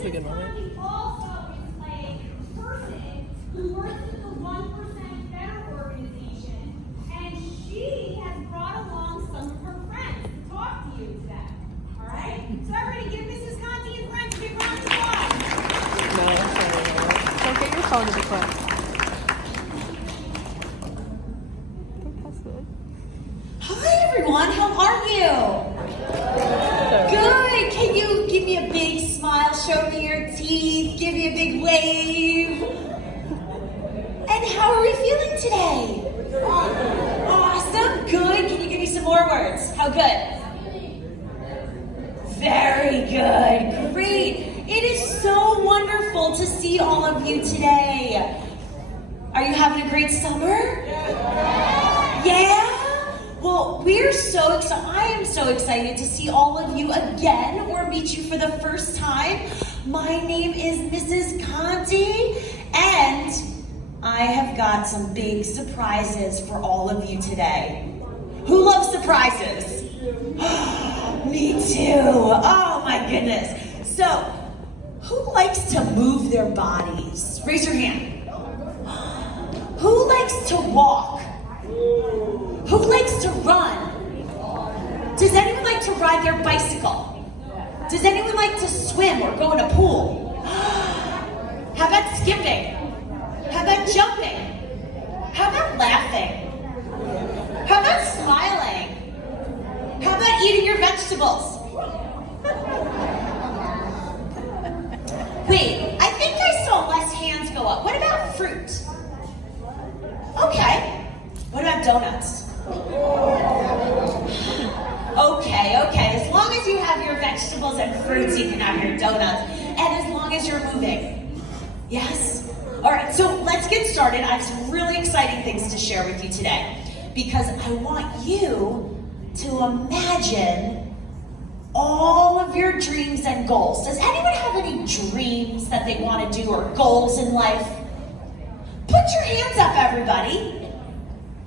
is a good moment. Also is a person who works with the 1% Better organization, and she has brought along some of her friends to talk to you today. All right? So everybody give Mrs. Conti and friends a big round of applause. No, sorry. Don't get your phone to be quick. I think that's good. Hi everyone, how are you? Good. Can you give me a big smile, show me your teeth, give me a big wave? And how are we feeling today? Awesome. Good. Can you give me some more words? How good? Very good. Great. It is so wonderful to see all of you today. Are you having a great summer? Yeah? Well, we're so excited. I am so excited to see all of you again or meet you for the first time. My name is Mrs. Conti, and I have got some big surprises for all of you today. Who loves surprises? Me too. Oh my goodness. So, who likes to move their bodies? Raise your hand. Who likes to walk? Who likes to run? Does anyone like to ride their bicycle? Does anyone like to swim or go in a pool? How about skipping? How about jumping? How about laughing? How about smiling? How about eating your vegetables? Wait, I think I saw less hands go up. What about fruit? Okay. What about donuts? Okay. As long as you have your vegetables and fruits, you can have your donuts. And as long as you're moving. Yes? All right, so let's get started. I have some really exciting things to share with you today because I want you to imagine all of your dreams and goals. Does anyone have any dreams that they want to do or goals in life? Put your hands up, everybody.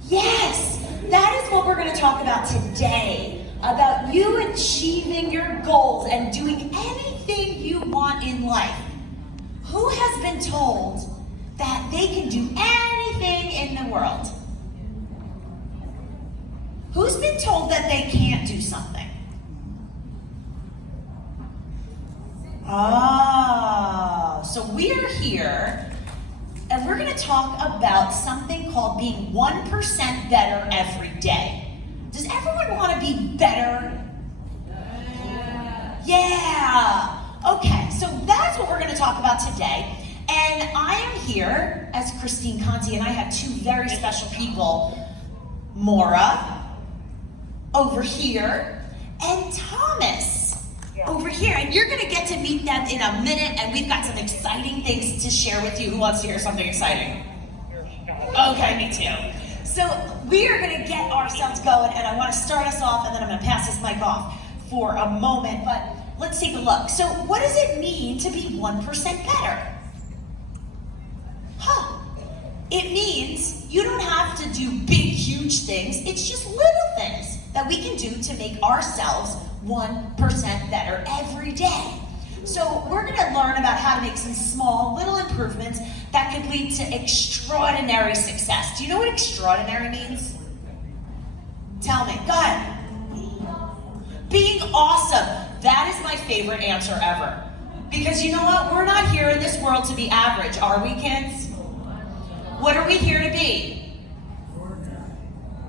Yes, that is what we're going to talk about today, about you achieving your goals and doing anything you want in life. Who has been told that they can do anything in the world? Who's been told that they can't do something? Oh, so we're here and we're going to talk about something called being 1% better every day. Does everyone want to be better? Yeah. Okay, so that's what we're going to talk about today. And I am here as Christine Conti, and I have two very special people, Maura over here, and Thomas over here. And you're going to get to meet them in a minute, and we've got some exciting things to share with you. Who wants to hear something exciting? Okay, me too. So we are going to get ourselves going, and I want to start us off, and then I'm going to pass this mic off for a moment, but let's take a look. So what does it mean to be 1% better? It means you don't have to do big, huge things. It's just little things that we can do to make ourselves 1% better every day. So we're going to learn about how to make some small, little improvements that could lead to extraordinary success. Do you know what extraordinary means? Tell me. Go ahead. Being awesome. That is my favorite answer ever. Because you know what? We're not here in this world to be average, are we, kids? What are we here to be?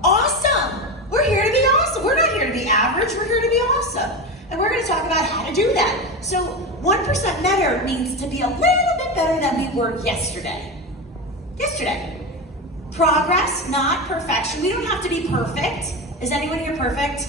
Awesome. We're here to be awesome. We're not here to be average. We're here to be awesome. And we're going to talk about how to do that. So 1% better means to be a little bit better than we were yesterday. Yesterday. Progress, not perfection. We don't have to be perfect. Is anyone here perfect?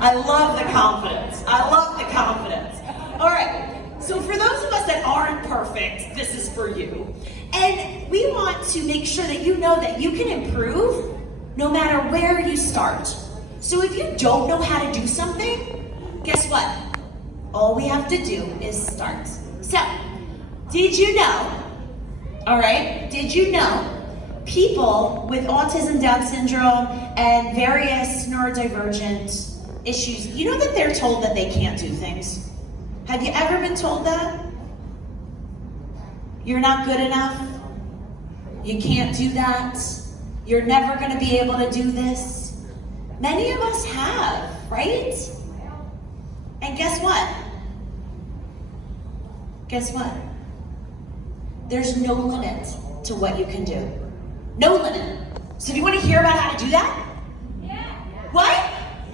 I love the confidence. I love the confidence. All right. So for those of us that aren't perfect, this is for you. And we want to make sure that you know that you can improve no matter where you start. So if you don't know how to do something, guess what? All we have to do is start. So, did you know, all right, did you know people with autism, Down syndrome, and various neurodivergent issues, you know that they're told that they can't do things? Have you ever been told that? You're not good enough. You can't do that. You're never going to be able to do this. Many of us have, right? And guess what? Guess what? There's no limit to what you can do. No limit. So do you want to hear about how to do that? Yeah. What?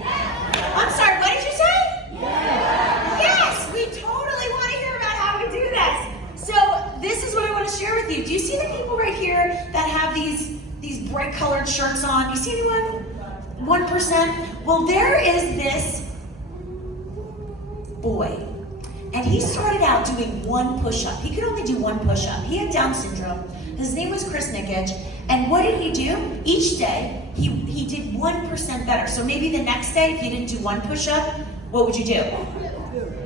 Yeah. I'm sorry, what did you say? Yeah. Yes, we totally want to hear about how we do this. So this is what I want to share with you. Do you see the people right here that have these bright colored shirts on? You see anyone? 1%? Well, there is this boy. And he started out doing one push-up. He could only do one push-up. He had Down syndrome. His name was Chris Nickage. And what did he do? Each day, he did 1% better. So maybe the next day, if you didn't do one push-up, what would you do?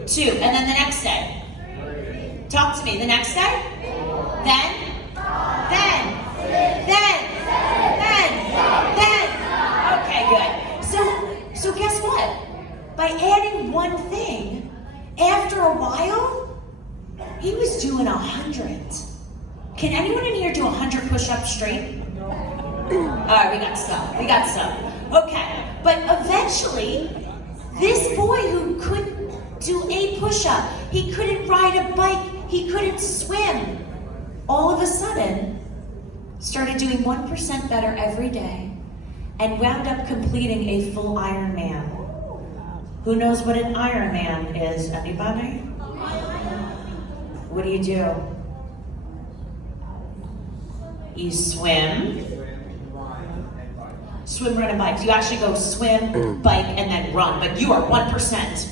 2. And then the next day? Talk to me. The next day? Then? Okay, good. So guess what? By adding one thing, after a while, he was doing 100. Can anyone in here do 100 push-ups straight? All right, we got some. Okay, but eventually, this boy who couldn't do a push-up, he couldn't ride a bike, he couldn't swim, all of a sudden, started doing 1% better every day and wound up completing a full Ironman. Who knows what an Ironman is? Anybody? What do? You swim, run, and bike. You actually go swim, bike, and then run, but you are 1%.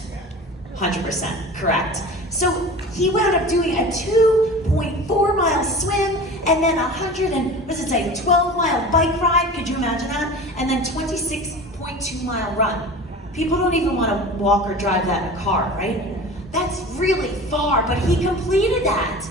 100%, correct. So he wound up doing a 2.4 mile swim, and then 12 mile bike ride, could you imagine that? And then 26.2 mile run. People don't even want to walk or drive that in a car, right? That's really far, but he completed that.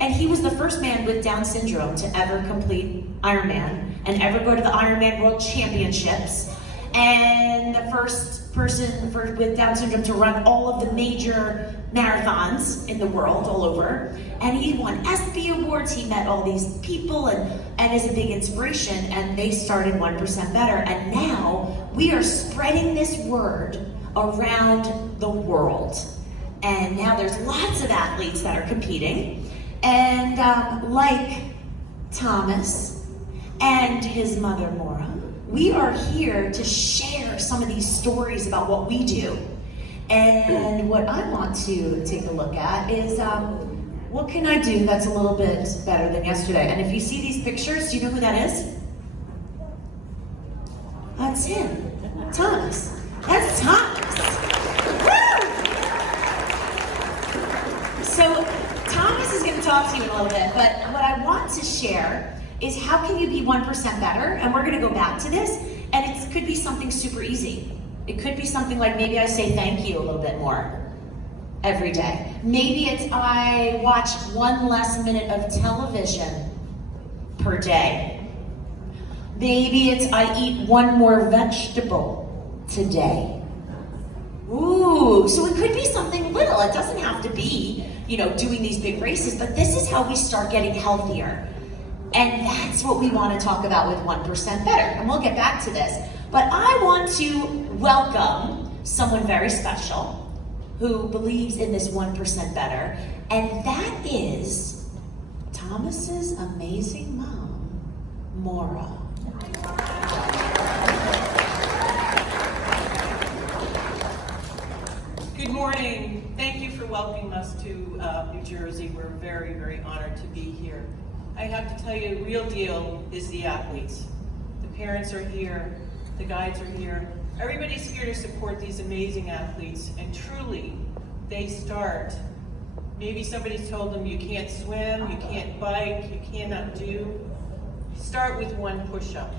And he was the first man with Down syndrome to ever complete Ironman and ever go to the Ironman World Championships, and the first person with Down syndrome to run all of the major marathons in the world, all over. And he won ESPY awards. He met all these people and is a big inspiration, and they started 1% better. And now we are spreading this word around the world. And now there's lots of athletes that are competing. And like Thomas and his mother, Maura, we are here to share some of these stories about what we do. And what I want to take a look at is what can I do that's a little bit better than yesterday? And if you see these pictures, do you know who that is? That's him, Thomas. That's Thomas. Woo! So Thomas is going to talk to you in a little bit, but what I want to share is how can you be 1% better? And we're going to go back to this, and it could be something super easy. It could be something like maybe I say thank you a little bit more every day. Maybe it's I watch 1 less minute of television per day. Maybe it's I eat 1 more vegetable today. Ooh, so it could be something little. It doesn't have to be, doing these big races, but this is how we start getting healthier. And that's what we want to talk about with 1% better. And we'll get back to this. But I want to welcome someone very special who believes in this 1% better. And that is Thomas's amazing mom, Maura. Good morning. Thank you for welcoming us to New Jersey. We're very, very honored to be here. I have to tell you, the real deal is the athletes. The parents are here, the guides are here. Everybody's here to support these amazing athletes, and truly, they start. Maybe somebody's told them you can't swim, you can't bike, you cannot do. Start with 1 push-up.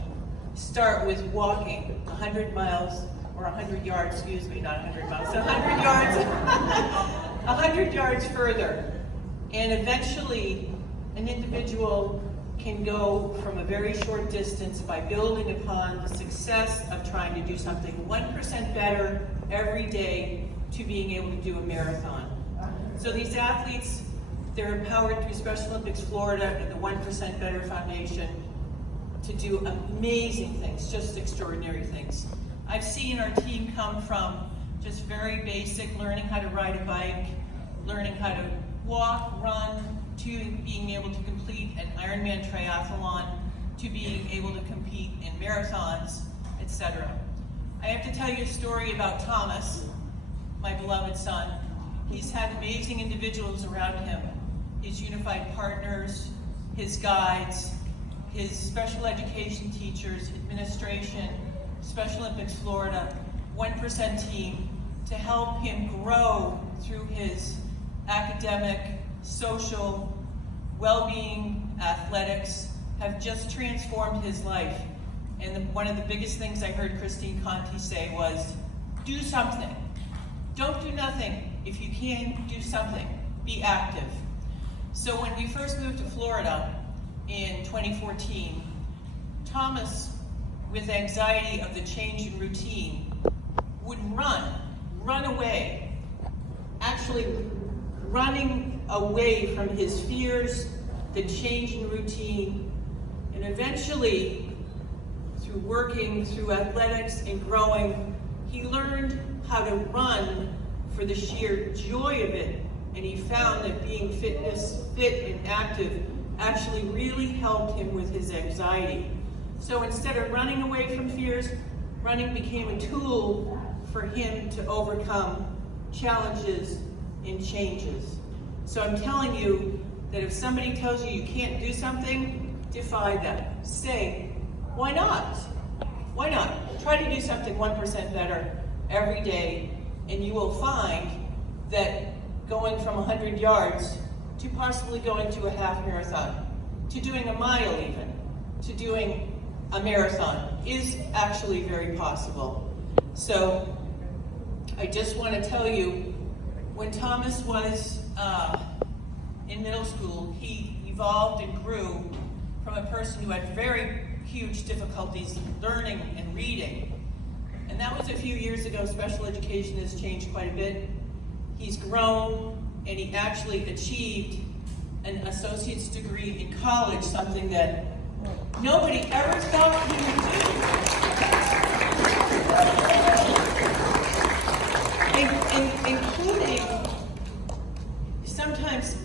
Start with walking 100 miles, or 100 yards, excuse me, not 100 miles, 100 yards, 100 yards further. And eventually, an individual can go from a very short distance by building upon the success of trying to do something 1% better every day to being able to do a marathon. So these athletes, they're empowered through Special Olympics Florida and the 1% Better Foundation to do amazing things, just extraordinary things. I've seen our team come from just very basic, learning how to ride a bike, learning how to walk, run, to being able to complete an Ironman triathlon, to being able to compete in marathons, etc. I have to tell you a story about Thomas, my beloved son. He's had amazing individuals around him, his unified partners, his guides, his special education teachers, administration, Special Olympics Florida, 1% team, to help him grow through his academic, social, well-being, athletics, have just transformed his life. And one of the biggest things I heard Christine Conti say was, do something. Don't do nothing. If you can, do something. Be active. So when we first moved to Florida in 2014, Thomas, with anxiety of the change in routine, would run away, actually running away from his fears, the change in routine, and eventually, through working, through athletics and growing, he learned how to run for the sheer joy of it, and he found that being fit and active actually really helped him with his anxiety. So instead of running away from fears, running became a tool for him to overcome challenges and changes. So I'm telling you that if somebody tells you you can't do something, defy them. Say, why not? Why not? Try to do something 1% better every day, and you will find that going from 100 yards to possibly going to a half marathon, to doing a mile even, to doing a marathon is actually very possible. So I just want to tell you, when Thomas was in middle school, he evolved and grew from a person who had very huge difficulties learning and reading. And that was a few years ago. Special education has changed quite a bit. He's grown, and he actually achieved an associate's degree in college, something that nobody ever thought he would do. Including sometimes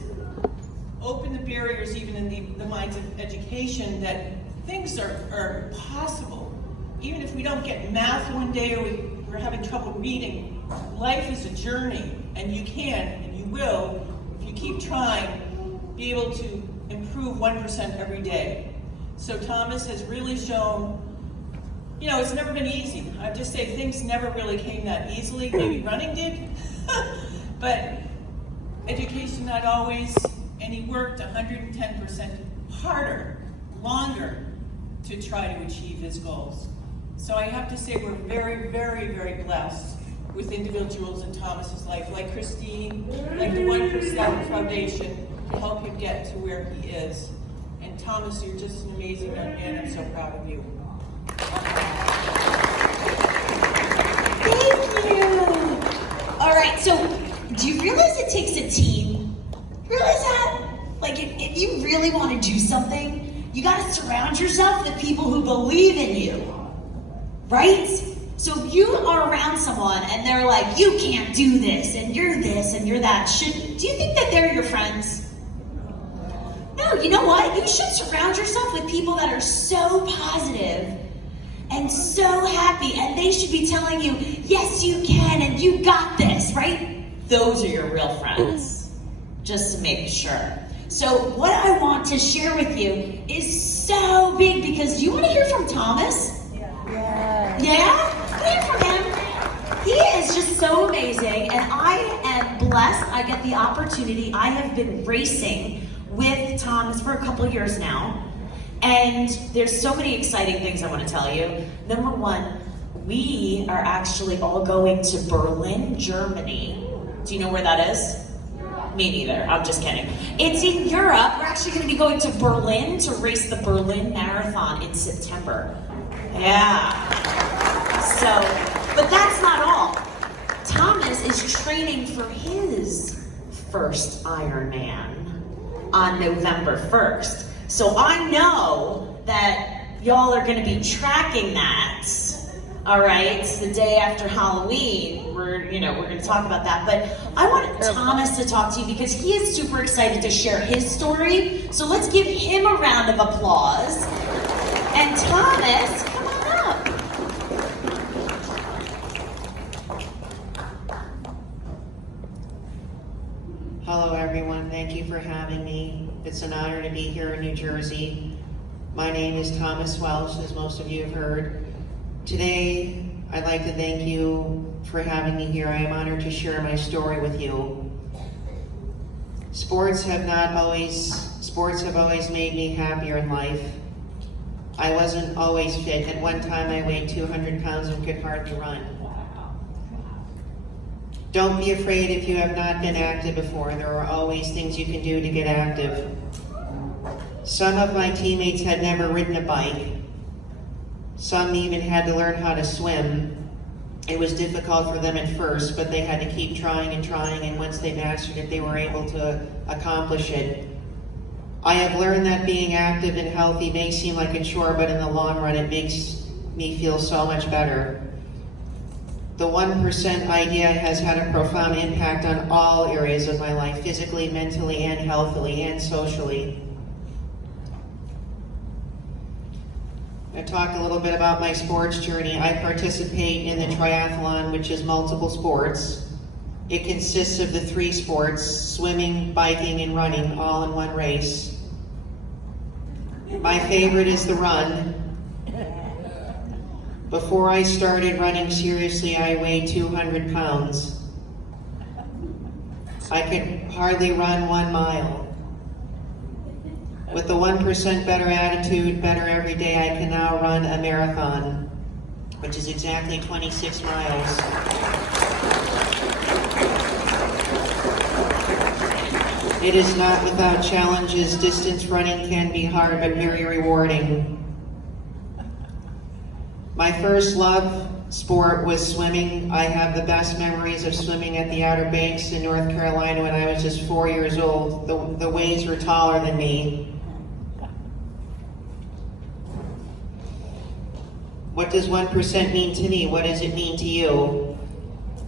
open the barriers even in the minds of education that things are possible. Even if we don't get math one day or we're having trouble reading, life is a journey, and you can and you will, if you keep trying, be able to improve 1% every day. So Thomas has really shown, it's never been easy. I just say things never really came that easily. Maybe running did, but education not always, and he worked 110% harder, longer, to try to achieve his goals. So I have to say we're very, very, very blessed with individuals in Thomas's life, like Christine, like the 1% Foundation, to help him get to where he is. And Thomas, you're just an amazing young man. I'm so proud of you. Thank you. All right, so do you realize it takes a team? Realize that? Like, if you really want to do something, you got to surround yourself with people who believe in you, right? So if you are around someone and they're like, you can't do this and you're that, do you think that they're your friends? No, you know what? You should surround yourself with people that are so positive and so happy, and they should be telling you, yes, you can, and you got this, right? Those are your real friends, just to make sure. So what I want to share with you is so big, because you want to hear from Thomas? Yeah? Yeah? Hear from him. He is just so amazing, and I am blessed. I get the opportunity. I have been racing with Thomas for a couple of years now, and there's so many exciting things I want to tell you. Number one, we are actually all going to Berlin, Germany. Do you know where that is? Me neither, I'm just kidding. It's in Europe. We're actually going to be going to Berlin to race the Berlin Marathon in September. Yeah. So, but that's not all. Thomas Thomas is training for his first Ironman on November 1st. So I know that y'all are gonna be tracking that. All right, it's the day after Halloween. We're gonna talk about that. But I want Thomas to talk to you because he is super excited to share his story. So let's give him a round of applause. And Thomas, come on up. Hello everyone, thank you for having me. It's an honor to be here in New Jersey. My name is Thomas Welsh, as most of you have heard. Today, I'd like to thank you for having me here. I am honored to share my story with you. Sports have always made me happier in life. I wasn't always fit. At one time, I weighed 200 pounds and could hardly run. Don't be afraid if you have not been active before. There are always things you can do to get active. Some of my teammates had never ridden a bike. Some even had to learn how to swim. It was difficult for them at first, but they had to keep trying, and once they mastered it, they were able to accomplish it. I have learned that being active and healthy may seem like a chore, but in the long run, it makes me feel so much better. The 1% idea has had a profound impact on all areas of my life, physically, mentally, and healthily, and socially. I talked a little bit about my sports journey. I participate in the triathlon, which is multiple sports. It consists of the 3 sports, swimming, biking, and running, all in one race. My favorite is the run. Before I started running seriously, I weighed 200 pounds. I could hardly run 1 mile. With the 1% better attitude, better every day, I can now run a marathon, which is exactly 26 miles. It is not without challenges. Distance running can be hard, but very rewarding. My first love sport was swimming. I have the best memories of swimming at the Outer Banks in North Carolina when I was just 4 years old. The waves were taller than me. What does 1% mean to me? What does it mean to you?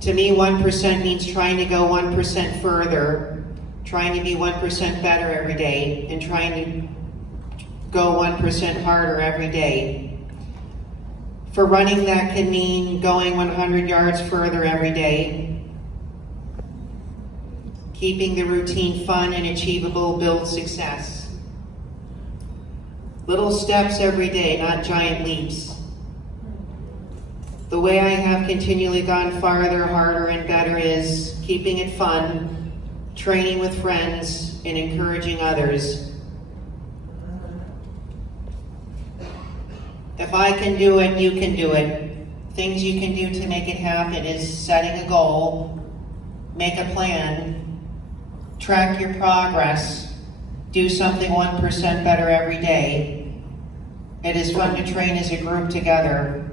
To me, 1% means trying to go 1% further, trying to be 1% better every day, and trying to go 1% harder every day. For running, that can mean going 100 yards further every day. Keeping the routine fun and achievable builds success. Little steps every day, not giant leaps. The way I have continually gone farther, harder, and better is keeping it fun, training with friends, and encouraging others. If I can do it, you can do it. Things you can do to make it happen is setting a goal, make a plan, track your progress, do something 1% better every day. It is fun to train as a group together.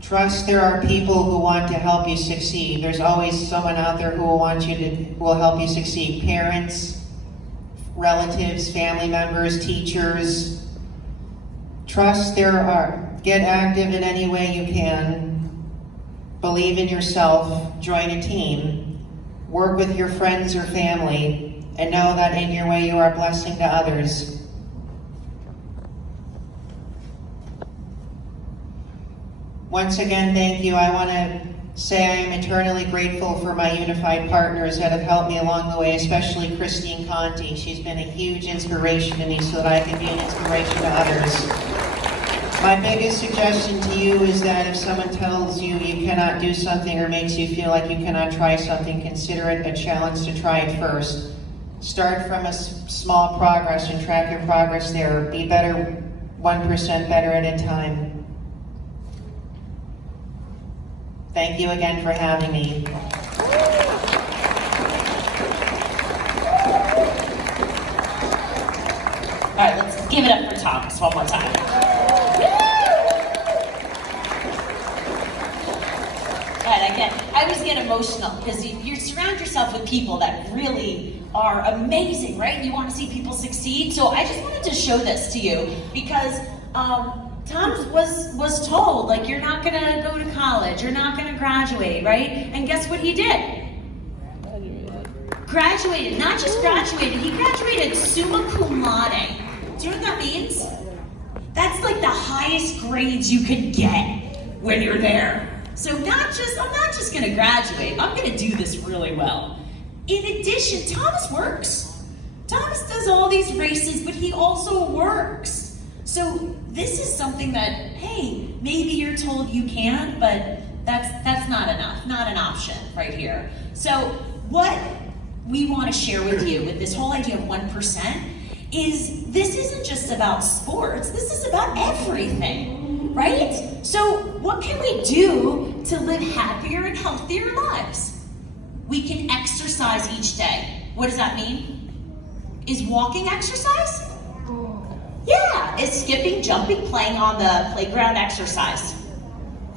Trust there are people who want to help you succeed. There's always someone out there who will help you succeed. Parents, relatives, family members, teachers. Trust there are. Get active in any way you can. Believe in yourself. Join a team. Work with your friends or family, and know that in your way you are a blessing to others. Once again, thank you. I want to say I am eternally grateful for my unified partners that have helped me along the way, especially Christine Conti. She's been a huge inspiration to me so that I can be an inspiration to others. My biggest suggestion to you is that if someone tells you you cannot do something or makes you feel like you cannot try something, consider it a challenge to try it first. Start from a small progress and track your progress there. Be better, 1% better at a time. Thank you again for having me. All right, let's give it up for Thomas one more time. All ahead. I always get emotional because you surround yourself with people that really are amazing, right? You want to see people succeed. So I just wanted to show this to you because Tom was told, like, you're not gonna go to college, you're not gonna graduate, right? And guess what he did? Graduated, not just graduated, he graduated summa cum laude. Do you know what that means? That's like the highest grades you could get when you're there. So I'm not just gonna graduate, I'm gonna do this really well. In addition, Thomas works. Thomas does all these races, but he also works. So this is something that, hey, maybe you're told you can, but that's not enough, not an option right here. So what we want to share with you with this whole idea of 1% is this isn't just about sports, this is about everything, right? So what can we do to live happier and healthier lives? We can exercise each day. What does that mean? Is walking exercise? Yeah. Is skipping, jumping, playing on the playground exercise?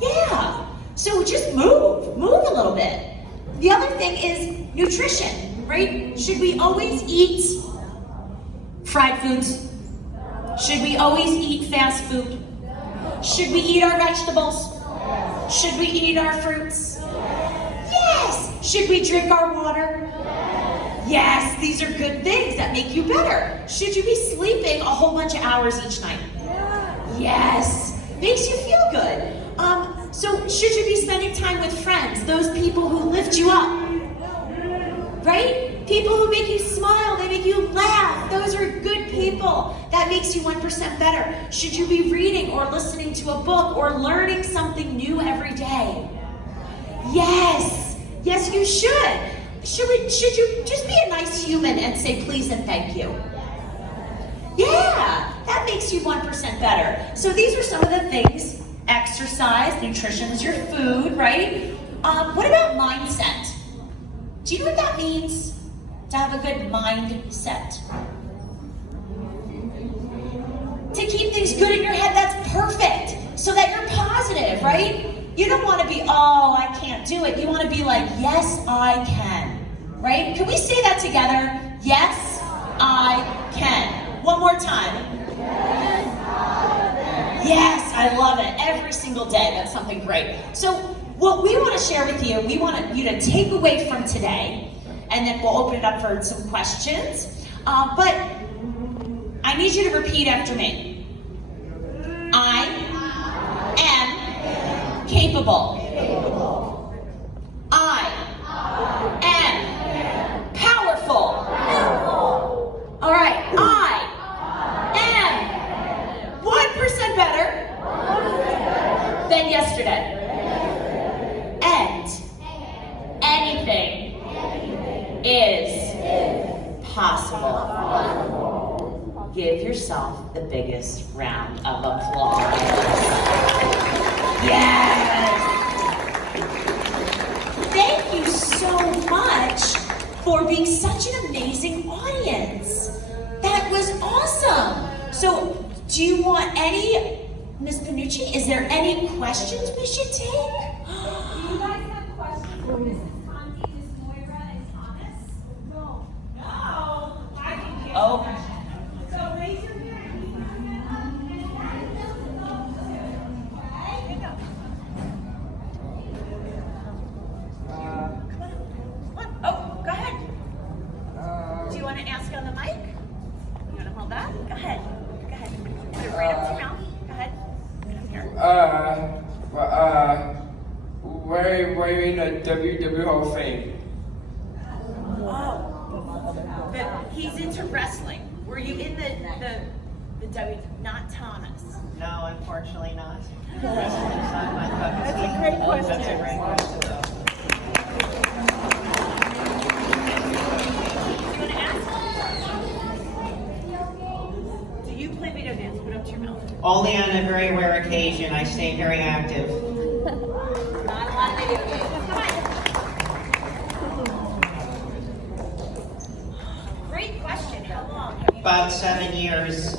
Yeah. So just move a little bit. The other thing is nutrition, right? Should we always eat fried foods? Should we always eat fast food? Should we eat our vegetables? Should we eat our fruits? Yes. Should we drink our water? Yes, these are good things that make you better. Should you be sleeping a whole bunch of hours each night? Yes, makes you feel good. So should you be spending time with friends, those people who lift you up? Right? People who make you smile, they make you laugh. Those are good people. That makes you 1% better. Should you be reading or listening to a book or learning something new every day? Yes, yes you should. Should you just be a nice human and say please and thank you? Yeah, that makes you 1% better. So these are some of the things. Exercise, nutrition is your food, right? What about mindset? Do you know what that means? To have a good mindset. To keep things good in your head, that's perfect. So that you're positive, right? You don't want to be, oh, I can't do it. You want to be like, yes, I can, right? Can we say that together? Yes, I can. One more time. Yes, I love it. Every single day, that's something great. So what we want to share with you, we want you to take away from today, and then we'll open it up for some questions. But I need you to repeat after me. I am capable. I am powerful. All right, I am 1% better than yesterday. And anything is possible. Give yourself the biggest round of applause. Yes! Thank you so much for being such an amazing audience. That was awesome. So, do you want any, Ms. Panucci, is there any questions we should take? Do you guys have questions for Mrs. Conti, Ms. Maura, and Thomas? No. No? I can get Oh. So raise your hand, keep your hand up, and that doesn't go too. Okay? Oh, go ahead. Do you want to ask on the mic? You want to hold that? Go ahead. Go ahead. Put it right up to your mouth. Go ahead. Come here. Were you in the WWE Hall of Fame? Oh, but he's into wrestling. Were you in the W? Not Thomas. No, unfortunately not. Wrestling's not my cup of tea. That's a great question. That's a great question, though. You want to ask? Do you play video games? Put it up to your mouth. Only on a very rare occasion. I stay very active. Not a lot of video games. Come on. Great question. How long have you? About 7 years.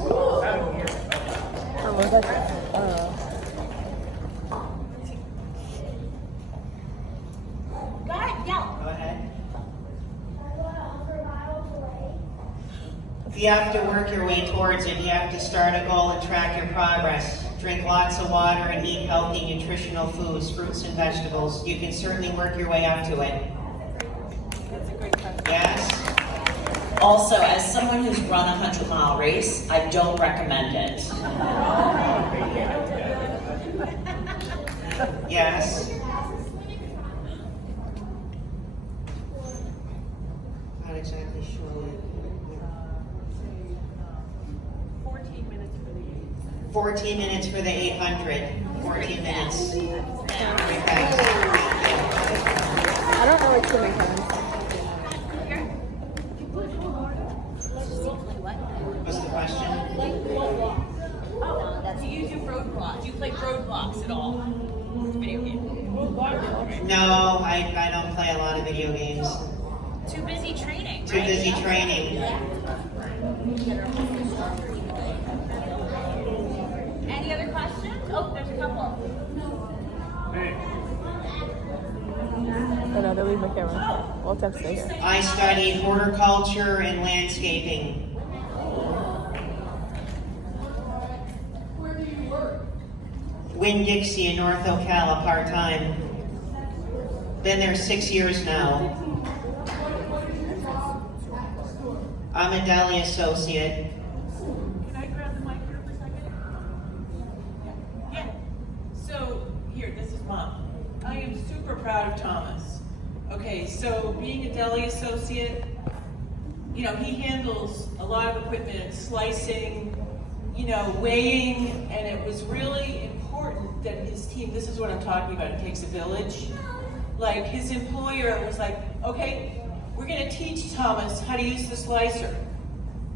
You have to work your way towards it. You have to start a goal and track your progress. Drink lots of water and eat healthy, nutritional foods, fruits and vegetables. You can certainly work your way up to it. Yes? Also, as someone who's run a 100-mile race, I don't recommend it. Yes? Not exactly sure. 14 minutes for the 14 minutes for the 800. 14 minutes. Okay. I don't know what swimming time. What's the question? Do you do roadblocks? Do you play roadblocks at all? Video game. No, I don't play a lot of video games. Too busy training. Too busy training. Any other questions? Oh, there's a couple. Oh no, don't leave my camera. We'll text it here. I studied horticulture and landscaping. Winn-Dixie in North Ocala, part-time. Been there 6 years now. I'm a deli associate. Can I grab the mic here for a second? Yeah. So, here, this is Mom. I am super proud of Thomas. Okay, so being a deli associate, you know, he handles a lot of equipment, slicing, you know, weighing, and it was really important that his team, this is what I'm talking about, it takes a village. Like, his employer was like, okay, we're gonna teach Thomas how to use the slicer.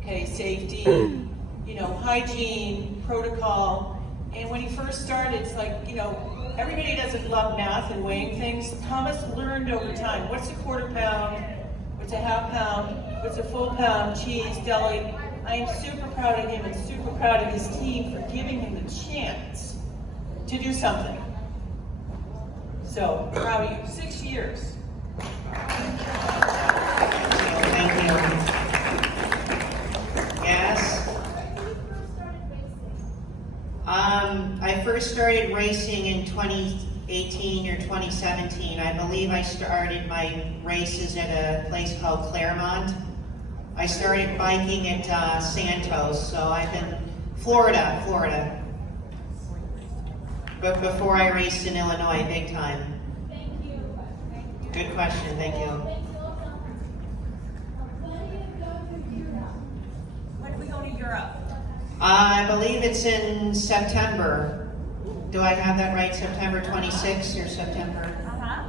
Okay, safety, you know, hygiene, protocol. And when he first started, it's like, you know, everybody doesn't love math and weighing things. Thomas learned over time, what's a quarter pound, what's a half pound, what's a full pound, cheese, deli. I am super proud of him and super proud of his team for giving him the chance to do something. So, proud of you. 6 years. Thank you. Yes? I first started racing in 2018 or 2017. I believe I started my races at a place called Claremont. I started biking at Santos, so I've been Florida. But before I raced in Illinois, big time. Thank you. Good question, thank you. When do we go to Europe? I believe it's in September. Do I have that right? September 26th or September? Uh-huh.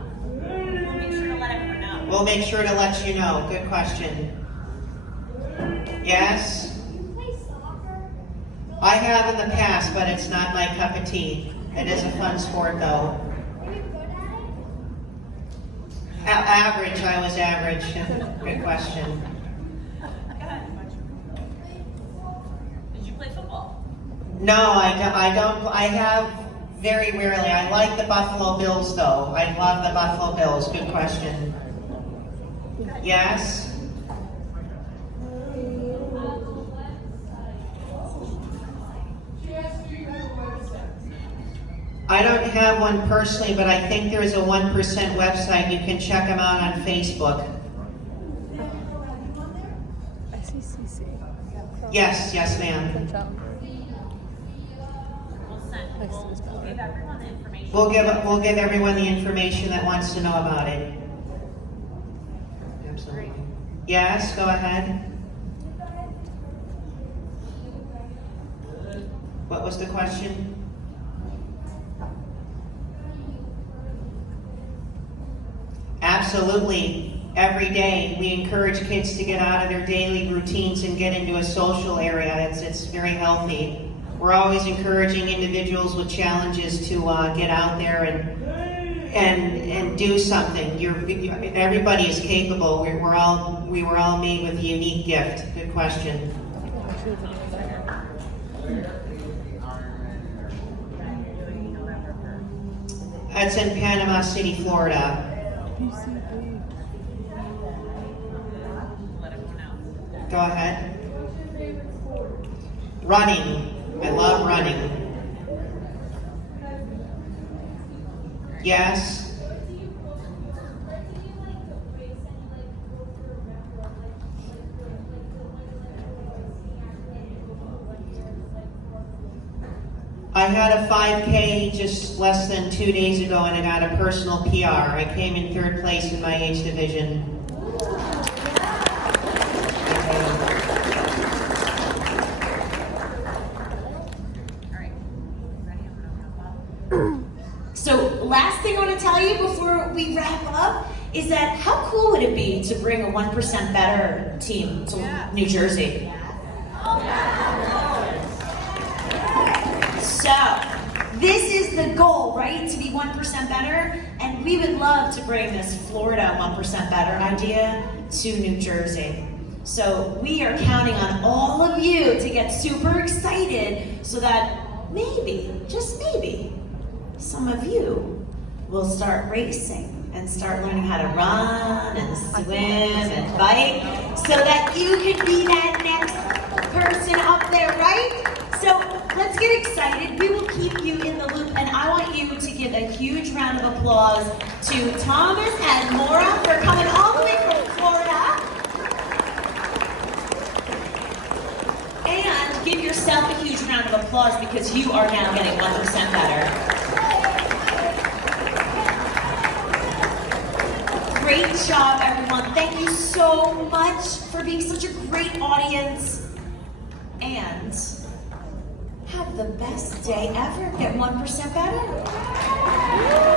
We'll make sure to let everyone know. We'll make sure to let you know. Good question. Yes? I have in the past, but it's not my cup of tea. It is a fun sport, though. Average, I was average. Good question. Did you play football? No, I don't. I have very rarely. I like the Buffalo Bills, though. I love the Buffalo Bills. Good question. Yes? I don't have one personally, but I think there's a 1% website. You can check them out on Facebook. SECC. Yes, ma'am. We'll send. We'll give everyone the information. We'll give everyone the information that wants to know about it. Absolutely. Yes, go ahead. What was the question? Absolutely. Every day we encourage kids to get out of their daily routines and get into a social area. It's very healthy. We're always encouraging individuals with challenges to get out there and do something. Everybody is capable. We were all made with a unique gift. Good question. That's in Panama City, Florida. Let everyone know. Go ahead. Running. I love running. Yes. I had a 5K just less than 2 days ago and I got a personal PR. I came in 3rd place in my age division. So last thing I want to tell you before we wrap up is that how cool would it be to bring a 1% Better team to New Jersey? So this is the goal, right? To be 1% better, and we would love to bring this Florida 1% Better idea to New Jersey. So we are counting on all of you to get super excited so that maybe, just maybe, some of you will start racing and start learning how to run and swim and bike so that you can be that next person up there, right? So let's get excited. We will keep you in the loop, and I want you to give a huge round of applause to Thomas and Maura for coming all the way from Florida. And give yourself a huge round of applause because you are now getting 1% better. Great job, everyone. Thank you so much for being such a great audience. And have the best day ever. Get 1% better.